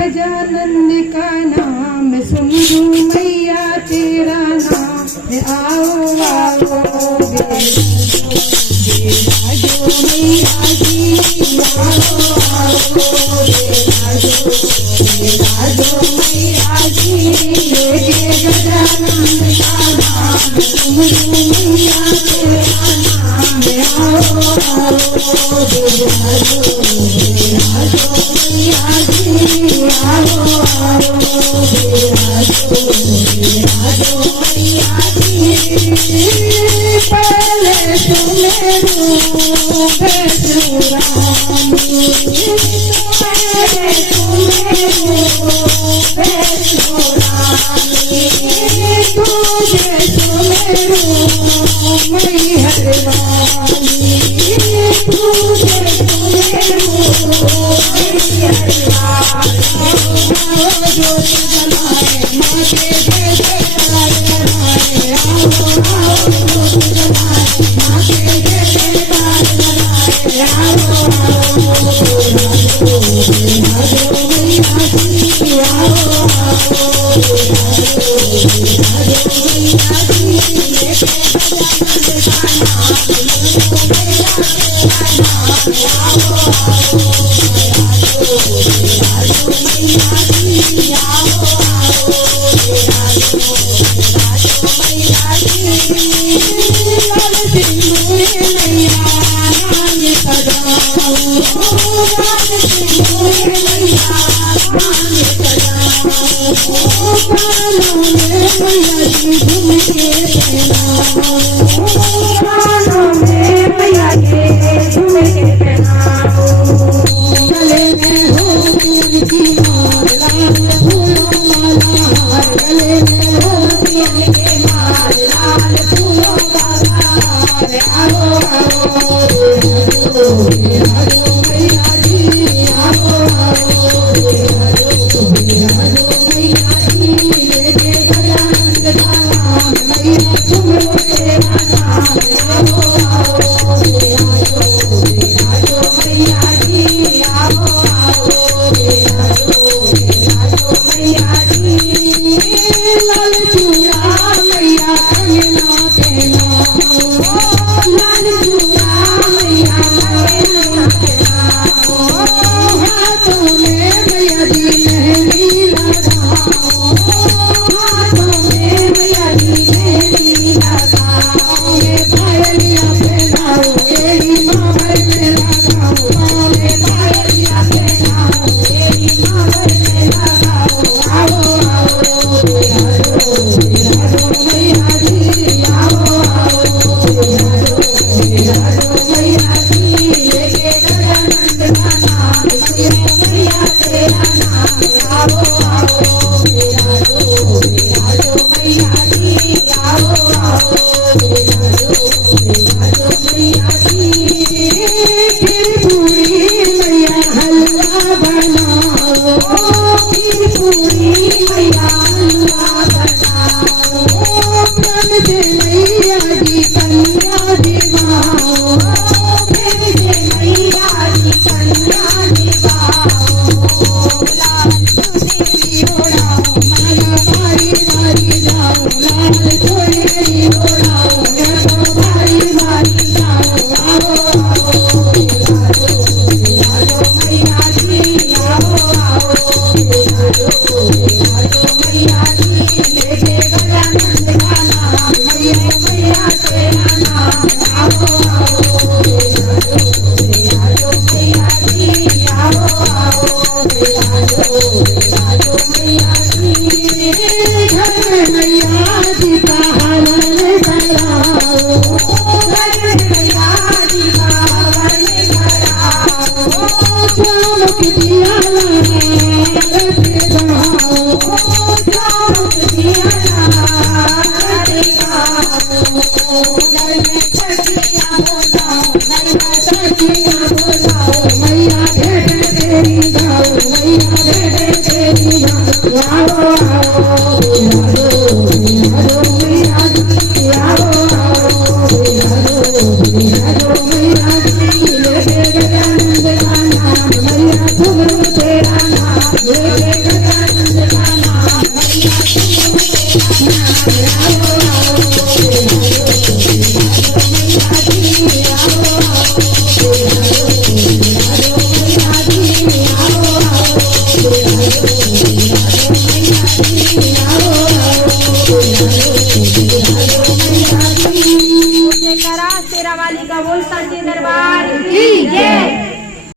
गजानंद का नाम सुमरू मैया तेरा नाम आओ आओ बेराजो मैया जी आओ आओ बेराजो मैया जी ये गजानंद का नाम सुमरू मैया तेरा नाम आओ आओ बेराजो मैया जी आओ आओ बेराजो मैया जी पहले सुमेरू बेसुरानी पहले सुमेरू बेसुरानी तुझे सुमेरू मैहरवानी तुझे सुमेरू ज्योति जलाए माँ के जयकार लगाए आओ आओ ज्योति जलाए माँ के जयकार लगाए आओ आओ बेराजो मैया जी आओ आओ बेराजो मैया जी लेके गजानंद का नाम मैया तेरा नाम आओ आओ बेराजो मैया जी आओ आओ बेराजो मैया जी लाल सिंदूर मैया नाम सजाओ लाल सिंदूर मैया नाम सजाओ कानों में मैया जी झुमके पहनाओ कानों में मैया के झुमके पहनाओ गले में हो पीर की मार लाल फूलों वाला हार गले में हो पीर के मार लाल फूलों वाला हार आओ आओ बेराजो मैया जी आओ आओ बेराजो मैया जी लेके गजानंद का नाम मैया सुमरो तेरा नाम आओ आओ बेराजो मैया जी आओ आओ बेराजो मैया जी लाल चूड़ा मैया कंगना पहनाओ लाल चूड़ा मैया कंगना पहनाओ हाथों में मैया जी मेहंदी लगाओ हाथों में मैया जी मेहंदी लगाओ ये पायलियां पहनाओ एड़ी मावर में लगाओ पाँव में पायलियां पहनाओ एड़ी मावर में लगाओ आओ आओ बेराजो मैया जी आओ आओ बेराजो मैया जी लेके गजानंद का नाम मैया तेरा नाम आओ आओ बेराजो मैया जी आओ आओ बेराजो मैया जी फिर पूरी मैया हलवा बनाओ फिर पूरी मैया हलवा बनाओ प्रेम से मैया जी कन्या दिवाओ प्रेम से मैया जी कन्या दिवाओ लाल चुनरी ओढ़ाओ माला मारी मारी जाओ लाल चुनरी ओढ़ाओ तो मारी मारी जाओ आओ आओ बेराजो मैया जी आओ आओ बेराजो मैया जी लेके गजानंद का नाम मैया तेरा नाम आओ आओ बेराजो मैया जी आओ आओ बेराजो मैया जी घर में मैया जी का हवन कराओ घर में मैया जी का हवन कराओ चौमुख दिया लगाओ चौमुख दिया लगाओ घर में सखियाँ बोलाओ घर में सखियाँ बोलाओ मैया भेंट तेरी गाओ દરબાર